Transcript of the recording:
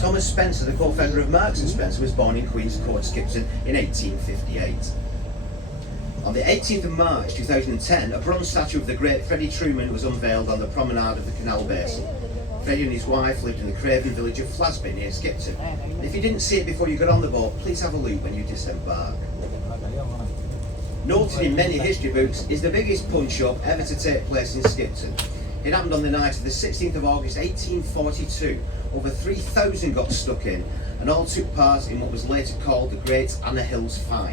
Thomas Spencer, the co-founder of Marks and Spencer, was born in Queen's Court, Skipton in 1858. On the 18th of March 2010, a bronze statue of the great Freddie Truman was unveiled on the promenade of the Canal Basin. Freddie and his wife lived in the Craven village of Flasby near Skipton. And if you didn't see it before you got on the boat, please have a look when you disembark. Noted in many history books is the biggest punch-up ever to take place in Skipton. It happened on the night of the 16th of August 1842. Over 3,000 got stuck in and all took part in what was later called the Great Anna Hills Fight.